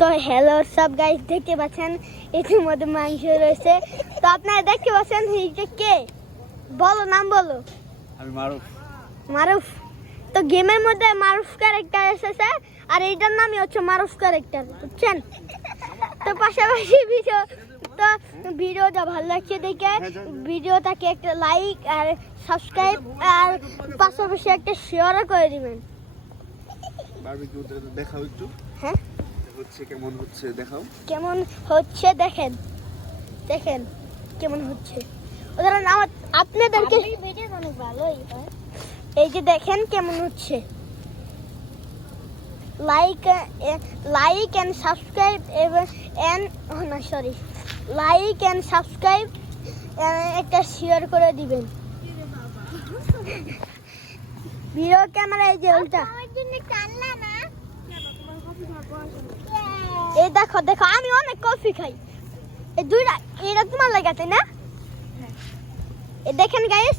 তো হ্যালো সব গাইস, দেখতে পাচ্ছেন এটির মধ্যে মাংস রয়েছে। তো আপনারা দেখতে পাচ্ছেন এইটা কে? বলো, নাম বলো। আমি মারুফ। মারুফ। তো গেমের মধ্যে মারুফ ক্যারেক্টার এসেছে আর এইটার নামই হচ্ছে মারুফ ক্যারেক্টার, বুঝছেন? তো পাশাপাশি ভিডিওটা ভালো লাগছে দেখে ভিডিওটাকে একটা লাইক আর সাবস্ক্রাইব আর পাশাপাশি একটা শেয়ারও করে দিবেন। বারবিকিউটা দেখাও একটু। হ্যাঁ, হচ্ছে কেমন হচ্ছে দেখাও। কেমন হচ্ছে দেখেন, দেখেন কেমন হচ্ছে। উদাহরণ আমার আপনাদেরকে ভিডিও অনেক ভালোই হয়। এই যে দেখেন কেমন হচ্ছে। Like and subscribe like and subscribe একটা শেয়ার করে দিবেন। ভিডিও ক্যামেরা এই যে উল্টা। এই দেখো দেখো, আমি অনেক কফি খাই। এই দুইটা এটা তোমার লাগাতে না? দেখেন গাইস,